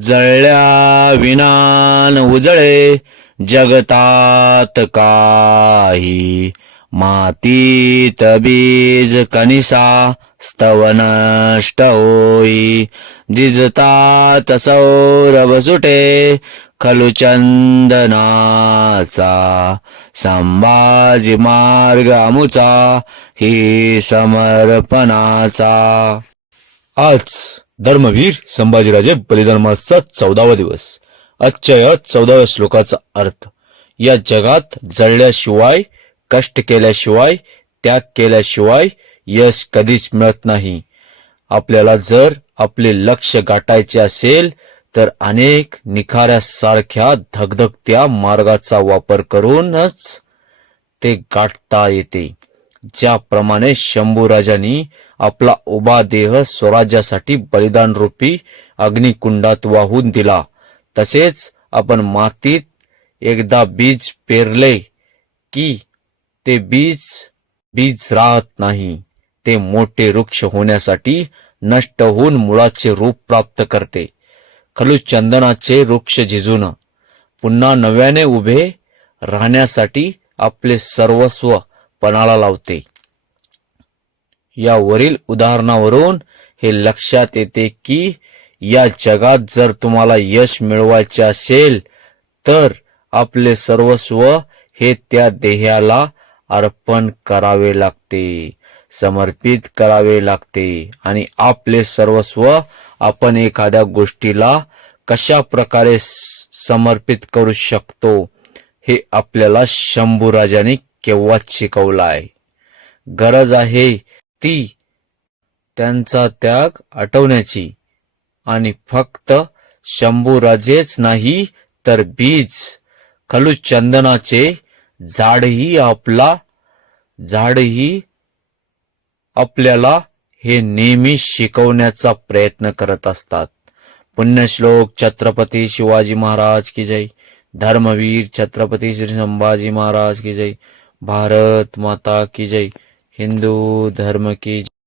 जळल्या विनान उजळे जगतात काही, मातीत बीज कनिसा स्तव नष्ट होई. जिजतात सौरभ सुटे खलुचंदनाचा, संभाजी मार्ग अमुचा ही समर्पणाचा. आज धर्मवीर संभाजीराजे बलिदान मासचा 14वा दिवस. आजच्या या 14व्या श्लोकाचा अर्थ, या जगात जळल्याशिवाय, कष्ट केल्याशिवाय, त्याग केल्याशिवाय यश कधीच मिळत नाही. आपल्याला जर आपले लक्ष्य गाठायचे असेल तर अनेक निखाऱ्यासारख्या धगधगत्या मार्गाचा वापर करूनच ते गाठता येते. ज्याप्रमाणे शंभूराजांनी आपला उभा देह स्वराज्यासाठी बलिदान रूपी अग्निकुंडात वाहून दिला, तसेच आपण मातीत एकदा बीज पेरले की ते बीज राहत नाही. ते मोठे वृक्ष होण्यासाठी नष्ट होऊन मुळाचे रूप प्राप्त करते. खलुचंदनाचे वृक्ष झिजून पुन्हा नव्याने उभे राहण्यासाठी आपले सर्वस्व पणाला लावते. यावरील उदाहरणावरून हे लक्षात येते की या जगात जर तुम्हाला यश मिळवायचे असेल तर आपले सर्वस्व हे त्या देहाला अर्पण करावे लागते, समर्पित करावे लागते. आणि आपले सर्वस्व आपण एखाद्या गोष्टीला कशा प्रकारे समर्पित करू शकतो हे आपल्याला शंभूराजांनी केव्हाच शिकवलं आहे. गरज आहे ती त्यांचा त्याग आठवण्याची. आणि फक्त शंभूराजेच नाही तर बीज खलुचंदनाचे झाडही आपल्याला हे नेहमी शिकवण्याचा प्रयत्न करत असतात. पुण्यश्लोक छत्रपती शिवाजी महाराज की जय. धर्मवीर छत्रपती श्री संभाजी महाराज की जय. भारत माता की जय. हिंदू धर्म की जय.